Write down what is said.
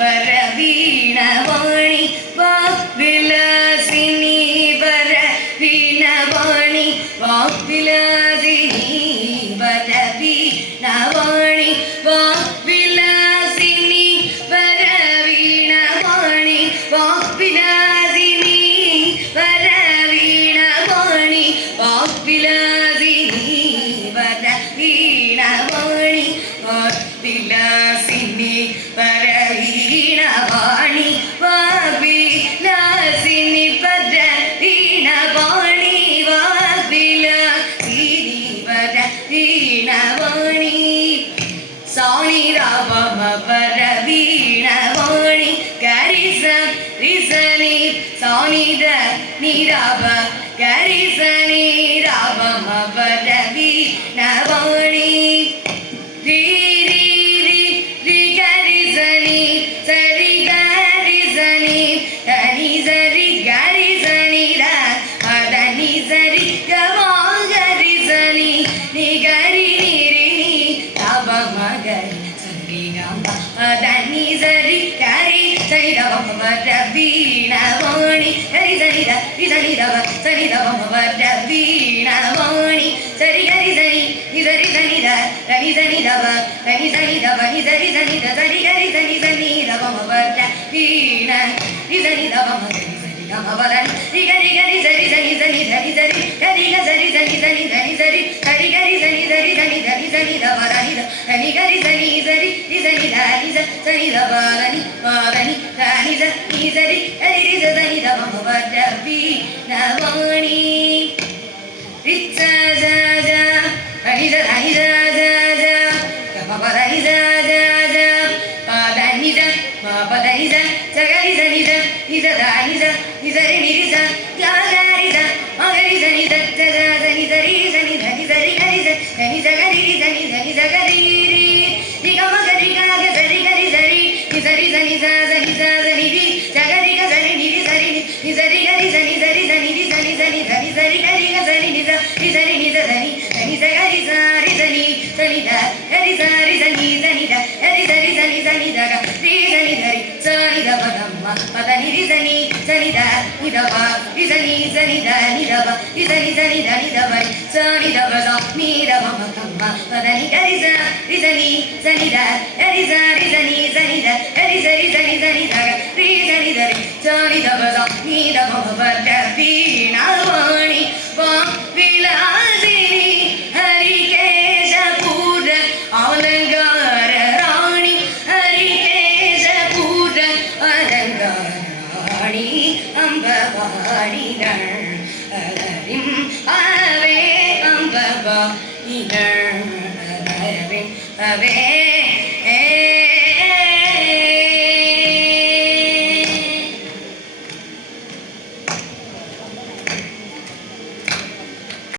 Vara Veena பர வீணவாணி சாணி ராபம பர வீணவாணி கரிச ரிசனி சாணித நீராப கரிசனி ராபம பர வீணவாணி வீணவாணி ஹரி சரித விசனிதவ சனிதவம வீணவாணி சரி ஹரி சனி நிசரி சனித ரனி சனிதவ ரனி சனிதவ நிசரி சனித சரி ஹரி சனி சனிதவம வீண நிசனிதவம கமவரன் ரிகரி கரி சரி சனி சனி தரி சரி கரிக சரி சனி சனி தரி சரி கரி கரி சனி சரி சனி தரி சனி தவரனி ரனி கரி சனி சரி நிசனி தரி சனி தவரனி வாரனி கனி சனி சரி கரி சனி தவம வீணவாணி ரிச்ச ஜ ஜ ரனி ஜ ரனி ஜ ஜ ஜ கமவரனி ஜ ஜ ஜ பாதனி ஜ பாபதனி ஜ சகரி சனி ஜ நிஜ தானி ஜ நிசரி நிரிச யாகரி ஜ மகரி சனி ஜ ஜ சனி சரி சனி தனி சரி கரி சனி சகரி சனி சனி சகரி நிகம கரி காக சரி கரி சரி நிசரி சனி ச சனி ச சனி ரி சகரி க சரி நிரி சரி நிசரி கரி சனி சரி சனி ரி சனி சனி தனி சரி கரி க சரி நிச நிசரி நிச சனி சனி சகரி சரி சனி சனி த ஹரி சரி சனி சனி த ஹரி சரி சனி சனி த ரி சனி தரி சனி த பதம்ம பத நிரி சனி சனி த நிதவ நிசனி சனி த நிதவ நிசனி சனி த நிதவ சனி த பத நீரவ மகம்ம பத நி கரி ச நிசனி சனி த ஹரி சரி சனி சனி த ஹரி சரி சனி சனி த ரி சனி தரி சனி த பத நீரவ பத வீணவாணி வா விலாசினி ஹரிகேஷ பூர அலங்கார ராணி ஹரிகேஷ பூர அலங்கார ராணி அம்பவாணிகள் அலரிம் அவே அம்பவாணிகள் அலரிம் அவே